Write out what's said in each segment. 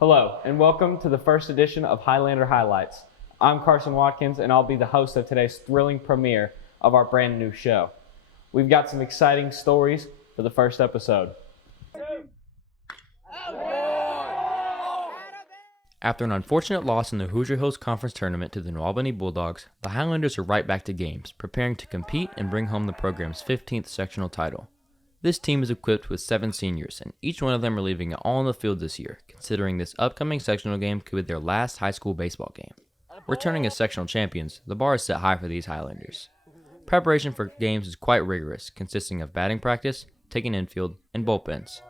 Hello, and welcome to the first edition of Highlander Highlights. I'm Carson Watkins, and I'll be the host of today's thrilling premiere of our brand new show. We've got some exciting stories for the first episode. After an unfortunate loss in the Hoosier Hills Conference Tournament to the New Albany Bulldogs, the Highlanders are right back to games, preparing to compete and bring home the program's 15th sectional title. This team is equipped with 7 seniors, and each one of them are leaving it all on the field this year, considering this upcoming sectional game could be their last high school baseball game. Returning as sectional champions, the bar is set high for these Highlanders. Preparation for games is quite rigorous, consisting of batting practice, taking infield, and bullpens.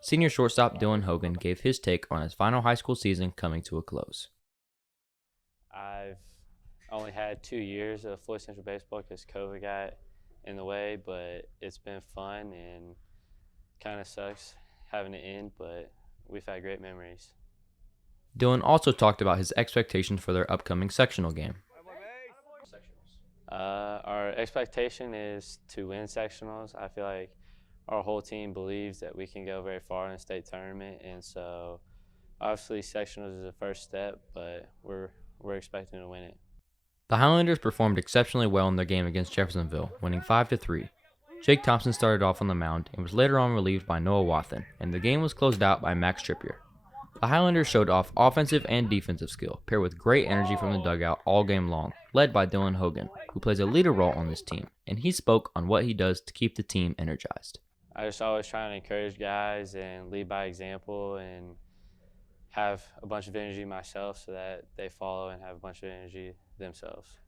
Senior shortstop Dylan Hogan gave his take on his final high school season coming to a close. I've only had 2 years of Floyd Central baseball because COVID got in the way, but it's been fun and kind of sucks having it end, but we've had great memories. Dylan also talked about his expectations for their upcoming sectional game. Our expectation is to win sectionals. I feel like our whole team believes that we can go very far in a state tournament, and so obviously sectionals is the first step, but we're expecting to win it. The Highlanders performed exceptionally well in their game against Jeffersonville, winning 5-3. Jake Thompson started off on the mound and was later on relieved by Noah Wathen, and the game was closed out by Max Trippier. The Highlanders showed off offensive and defensive skill, paired with great energy from the dugout all game long, led by Dylan Hogan, who plays a leader role on this team, and he spoke on what he does to keep the team energized. I just always try to encourage guys and lead by example and have a bunch of energy myself so that they follow and have a bunch of energy themselves.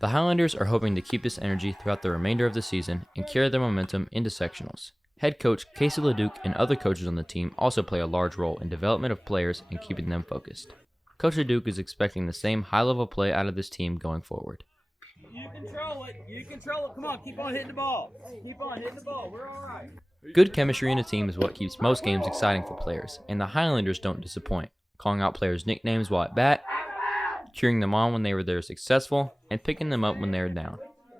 The Highlanders are hoping to keep this energy throughout the remainder of the season and carry their momentum into sectionals. Head coach Casey LeDuc and other coaches on the team also play a large role in development of players and keeping them focused. Coach LeDuc is expecting the same high-level play out of this team going forward. You control it. You control it. Come on, keep on hitting the ball. Keep on hitting the ball. We're all right. Good chemistry in a team is what keeps most games exciting for players, and the Highlanders don't disappoint, calling out players' nicknames while at bat, cheering them on when they were successful, and picking them up when they are down.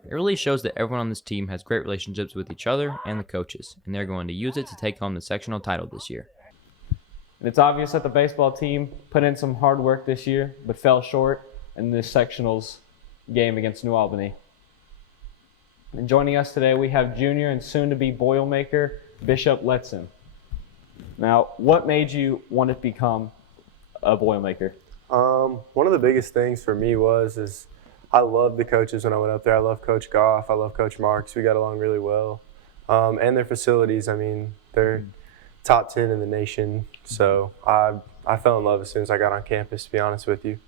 It really shows that everyone on this team has great relationships with each other and the coaches, and they're going to use it to take home the sectional title this year. And it's obvious that the baseball team put in some hard work this year, but fell short in this sectionals game against New Albany. And joining us today, we have junior and soon-to-be Boilermaker Bishop Letson. Now, what made you want to become a Boilermaker? One of the biggest things for me is I loved the coaches when I went up there. I love Coach Goff. I love Coach Marks. We got along really well. And their facilities, I mean, they're top 10 in the nation. So I fell in love as soon as I got on campus, to be honest with you.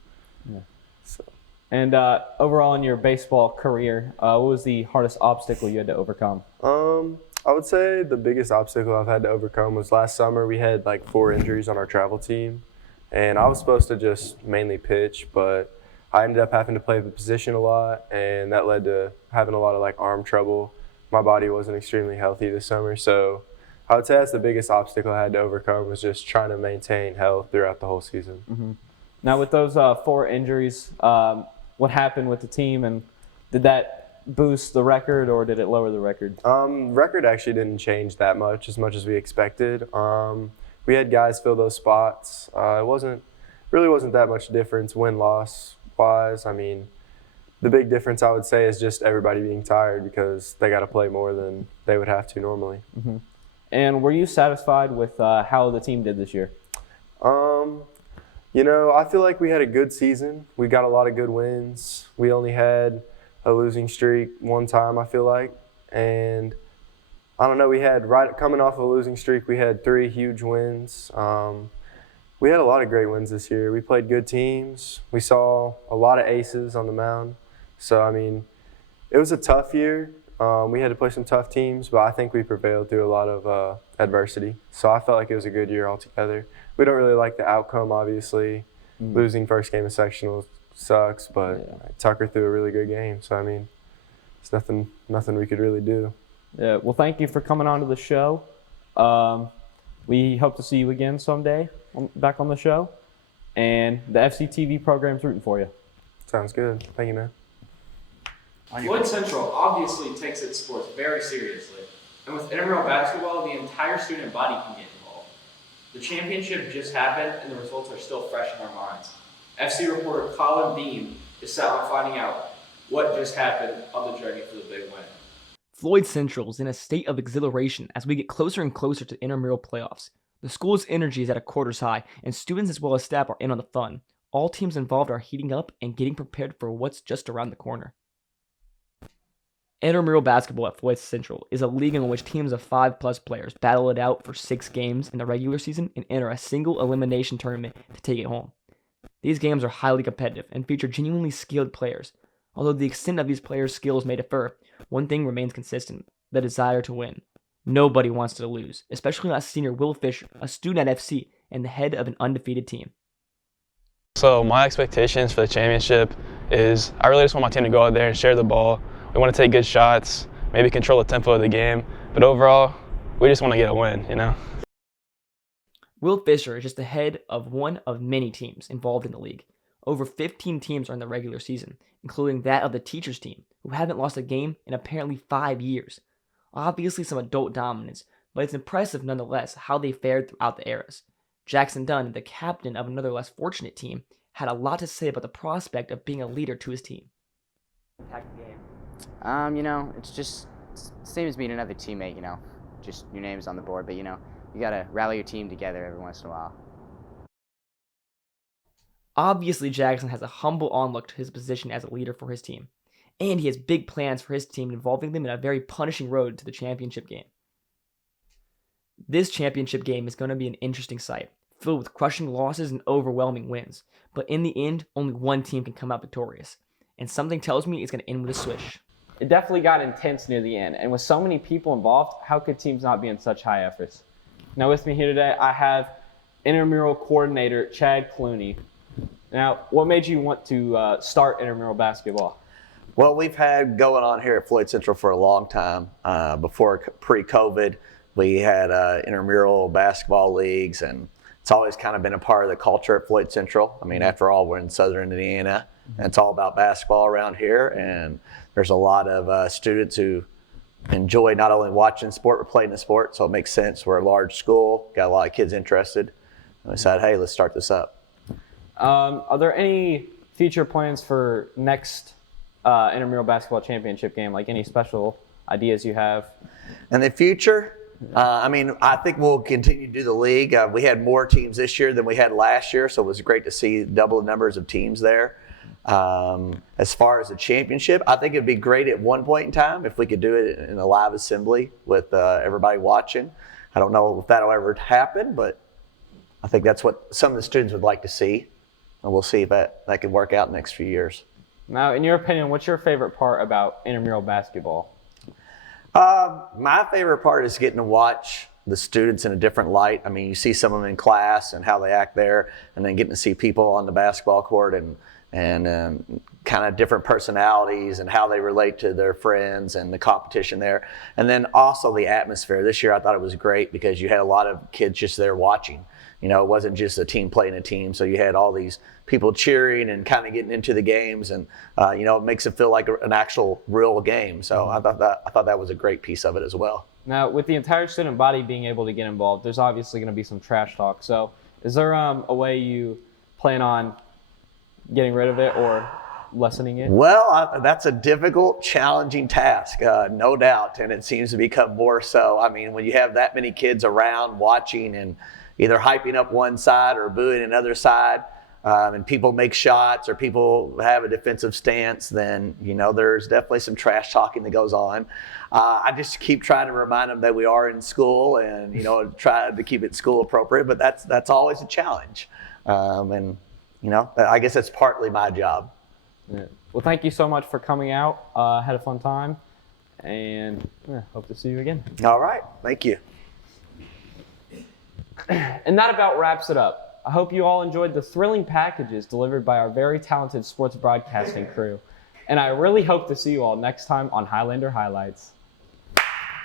Yeah. So. And overall in your baseball career, what was the hardest obstacle you had to overcome? I would say the biggest obstacle I've had to overcome was last summer. We had like 4 injuries on our travel team. And I was supposed to just mainly pitch, but I ended up having to play the position a lot, and that led to having a lot of like arm trouble. My body wasn't extremely healthy this summer, so I would say that's the biggest obstacle I had to overcome was just trying to maintain health throughout the whole season. Mm-hmm. Now with those 4 injuries, what happened with the team, and did that boost the record or did it lower the record? Record actually didn't change that much as we expected. We had guys fill those spots. It wasn't that much difference win-loss wise. I mean, the big difference I would say is just everybody being tired because they got to play more than they would have to normally. Mm-hmm. And were you satisfied with how the team did this year? I feel like we had a good season. We got a lot of good wins. We only had a losing streak one time, I feel like. And I don't know, coming off a losing streak, we had 3 huge wins. We had a lot of great wins this year. We played good teams. We saw a lot of aces on the mound. So, I mean, it was a tough year. We had to play some tough teams, but I think we prevailed through a lot of adversity. So I felt like it was a good year altogether. We don't really like the outcome, obviously. Losing first game of sectionals sucks, but Tucker threw a really good game. So, I mean, there's nothing we could really do. Yeah. Well, thank you for coming on to the show. We hope to see you again someday back on the show. And the FCTV program's rooting for you. Sounds good. Thank you, man. Floyd Central obviously takes its sports very seriously. And with intramural basketball, the entire student body can get involved. The championship just happened, and the results are still fresh in our minds. FC reporter Colin Beam is set on finding out what just happened on the journey for the big win. Floyd Central is in a state of exhilaration as we get closer and closer to intramural playoffs. The school's energy is at a quarters high, and students as well as staff are in on the fun. All teams involved are heating up and getting prepared for what's just around the corner. Intramural basketball at Floyd Central is a league in which teams of 5+ players battle it out for 6 games in the regular season and enter a single elimination tournament to take it home. These games are highly competitive and feature genuinely skilled players. Although the extent of these players' skills may differ, one thing remains consistent: the desire to win. Nobody wants to lose, especially not senior Will Fisher, a student at FC and the head of an undefeated team. So my expectations for the championship is I really just want my team to go out there and share the ball. We want to take good shots, maybe control the tempo of the game, but overall, we just want to get a win, you know? Will Fisher is just the head of one of many teams involved in the league. Over 15 teams are in the regular season, including that of the teachers team, who haven't lost a game in apparently 5 years. Obviously some adult dominance, but it's impressive nonetheless how they fared throughout the eras. Jackson Dunn, the captain of another less fortunate team, had a lot to say about the prospect of being a leader to his team. It's just same as being another teammate, just your name's on the board, but you gotta rally your team together every once in a while. Obviously, Jackson has a humble onlook to his position as a leader for his team, and he has big plans for his team involving them in a very punishing road to the championship game. This championship game is going to be an interesting sight, filled with crushing losses and overwhelming wins, but in the end, only one team can come out victorious, and something tells me it's going to end with a swish. It definitely got intense near the end, and with so many people involved, how could teams not be in such high efforts? Now with me here today, I have intramural coordinator Chad Clooney. Now, what made you want to start intramural basketball? Well, we've had going on here at Floyd Central for a long time. Before pre-COVID, we had intramural basketball leagues, and it's always kind of been a part of the culture at Floyd Central. I mean, after all, we're in Southern Indiana, and it's all about basketball around here, and there's a lot of students who enjoy not only watching sport, but playing the sport, so it makes sense. We're a large school, got a lot of kids interested, and we said, hey, let's start this up. Are there any future plans for next intramural basketball championship game, like any special ideas you have? In the future, I think we'll continue to do the league. We had more teams this year than we had last year, so it was great to see double the numbers of teams there. As far as the championship, I think it'd be great at one point in time if we could do it in a live assembly with everybody watching. I don't know if that'll ever happen, but I think that's what some of the students would like to see. And we'll see if that can work out in the next few years. Now, in your opinion, what's your favorite part about intramural basketball? My favorite part is getting to watch the students in a different light. I mean, you see some of them in class and how they act there, and then getting to see people on the basketball court and kind of different personalities and how they relate to their friends and the competition there. And then also the atmosphere. This year I thought it was great because you had a lot of kids just there watching. It wasn't just a team playing a team, so you had all these people cheering and kind of getting into the games, and it makes it feel like an actual real game. So I thought that was a great piece of it as well. Now, with the entire student body being able to get involved, there's obviously going to be some trash talk. So is there a way you plan on getting rid of it or lessening it? Well, that's a difficult, challenging task, no doubt, and it seems to become more so. I mean, when you have that many kids around watching and either hyping up one side or booing another side, and people make shots or people have a defensive stance, then there's definitely some trash talking that goes on. I just keep trying to remind them that we are in school and try to keep it school appropriate, but that's always a challenge. I guess that's partly my job. Yeah. Well, thank you so much for coming out. Had a fun time, and hope to see you again. All right, thank you. And that about wraps it up. I hope you all enjoyed the thrilling packages delivered by our very talented sports broadcasting crew. And I really hope to see you all next time on Highlander Highlights.